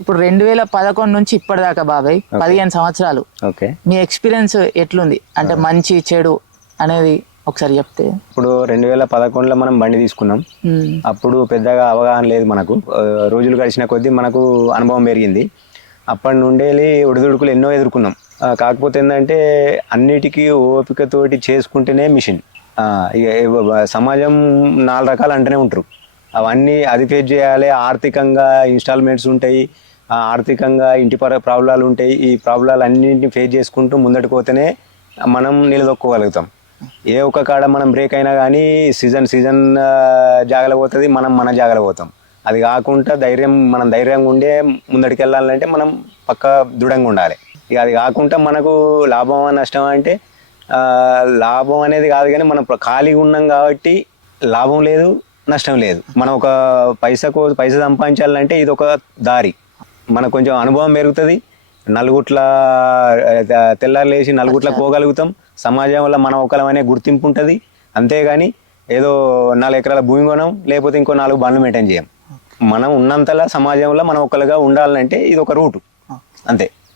ఇప్పుడు 2011 నుంచి ఇప్పటిదాకా బాబాయ్ 15 సంవత్సరాలు ఓకే. మీ ఎక్స్పీరియన్స్ ఎట్లుంది అంటే మంచి చెడు అనేది ఒకసారి చెప్తే. ఇప్పుడు 2011లో మనం బండి తీసుకున్నాం. అప్పుడు పెద్దగా అవగాహన లేదు మనకు. రోజులు గడిచిన కొద్దీ మనకు అనుభవం పెరిగింది. అప్పటి నుండి ఒడిదుడుకులు ఎన్నో ఎదుర్కొన్నాం. కాకపోతే ఏంటంటే అన్నిటికీ ఓపికతోటి చేసుకుంటేనే మిషన్. సమాజం 4 రకాలు అంటూనే ఉంటారు. అవన్నీ అది ఫేస్ చేయాలి. ఆర్థికంగా ఇన్స్టాల్మెంట్స్ ఉంటాయి, ఆర్థికంగా ఇంటి ప్రాబ్లాలు ఉంటాయి. ఈ ప్రాబ్లాలు అన్నింటినీ ఫేస్ చేసుకుంటూ ముందటికి పోతేనే మనం నిలదొక్కోగలుగుతాం. ఏ ఒక్క కాడ మనం బ్రేక్ అయినా కానీ సీజన్ జాగల పోతుంది, మనం మన జాగల పోతాం. అది కాకుండా మనం ధైర్యంగా ఉండే ముందటికి వెళ్ళాలంటే మనం పక్క దృఢంగా ఉండాలి. ఇక అది కాకుండా మనకు లాభం నష్టం అంటే లాభం అనేది కాదు, కానీ మనం ఖాళీగా ఉన్నాం కాబట్టి లాభం లేదు, నష్టం లేదు. మనం ఒక పైస సంపాదించాలంటే ఇది ఒక దారి. మనకు కొంచెం అనుభవం పెరుగుతుంది. నలుగుట్ల తెల్లారు లేచి నలుగుట్ల పోగలుగుతాం. సమాజం వల్ల మనం ఒకలమనే గుర్తింపు ఉంటుంది. అంతేగాని ఏదో 4 ఎకరాల భూమి కొనం, లేకపోతే ఇంకో 4 బండ్లు మెయింటైన్ చేయం. మనం ఉన్నంతలా సమాజంలో మనం ఒకరుగా ఉండాలంటే ఇది ఒక రూటు అంతే.